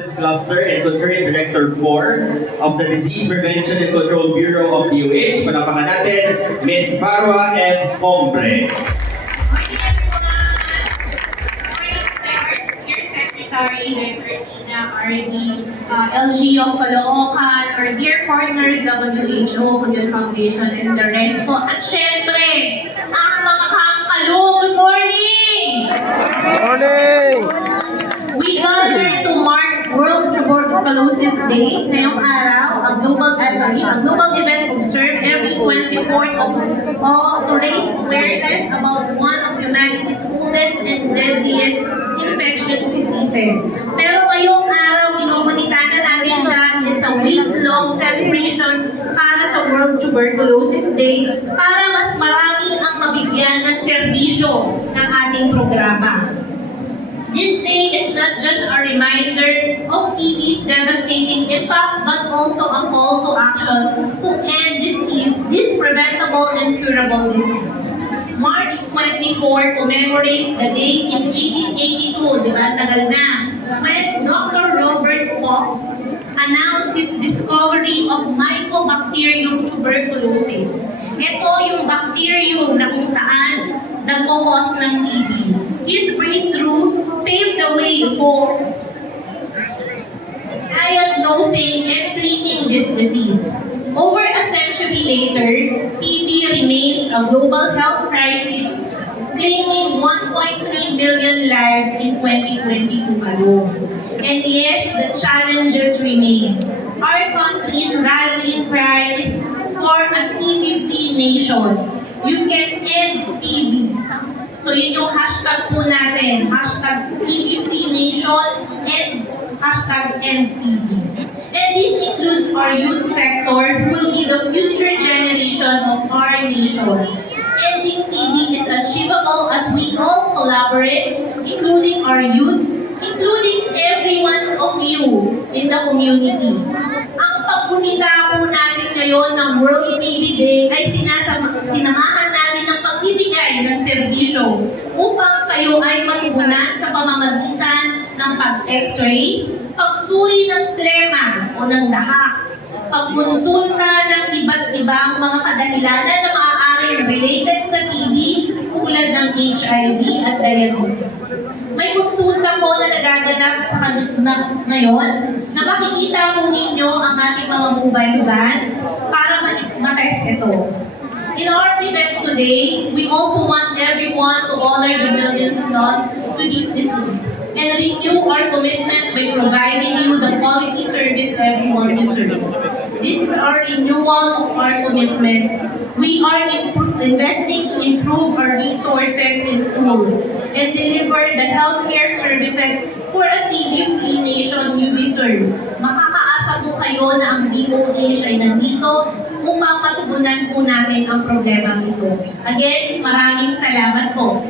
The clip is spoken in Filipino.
Services Cluster and concurrent Director 4 of the Disease Prevention and Control Bureau of DOH. Palapakan natin, Ms. Farwa M. Hombre. Secretary, Director Tina, RD, LG of Caloocan, our dear partners, WHO, Kudyol Foundation, and the rest po. At syempre, ang mga kangkalo, good morning! Morning! We gather to mark World Tuberculosis Day ngayong araw, a global event observed every 24th to raise awareness about one of humanity's oldest and deadliest infectious diseases. Pero ngayong araw, ginugunita na natin siya. It's a week-long celebration para sa World Tuberculosis Day para mas marami ang mabigyan ng serbisyo ng ating programa. This day is not just a reminder of TB's devastating impact, but also a call to action to end this preventable and curable disease. March 24 commemorates the day in 1882, di ba? Tagal na. When Dr. Robert Koch announced his discovery of Mycobacterium tuberculosis. Ito yung bacterium na kung saan nagkakos ng TB. His breakthrough paved the way for diagnosing and treating this disease. Over a century later, TB remains a global health crisis, claiming 1.3 million lives in 2022 alone. And yes, the challenges remain. Our country's rallying cry is for a TB-free nation. You can end TB. So yun yung hashtag po natin, hashtag TB-free nation and hashtag end TB. And this includes our youth sector who will be the future generation of our nation. Ending TB is achievable as we all collaborate, including our youth, including every one of you in the community. Ang paggunita po natin ngayon ng World TB Day ay sinamahan natin ng pagbibigay ng serbisyo upang kayo ay matugunan sa pamamagitan ng pag-x-ray, pagsuri ng plema o ng dahak, pagkonsulta ng iba't ibang mga kadahilanan na maaaring related sa TB tulad ng HIV at diabetes. May konsulta po na nagaganap sa ngayon na makikita po ninyo ang ating mga mobile vans para matest ito. In our event today, we also want everyone to honor the millions lost to this disease and renew our commitment by providing you the quality service everyone deserves. This is our renewal of our commitment. We are investing to improve our resources and tools and deliver the healthcare services for a TB-free nation you deserve. Makakaasa po kayo na ang DOH ay nandito upang matugunan po natin ang problema ito. Again, maraming salamat po.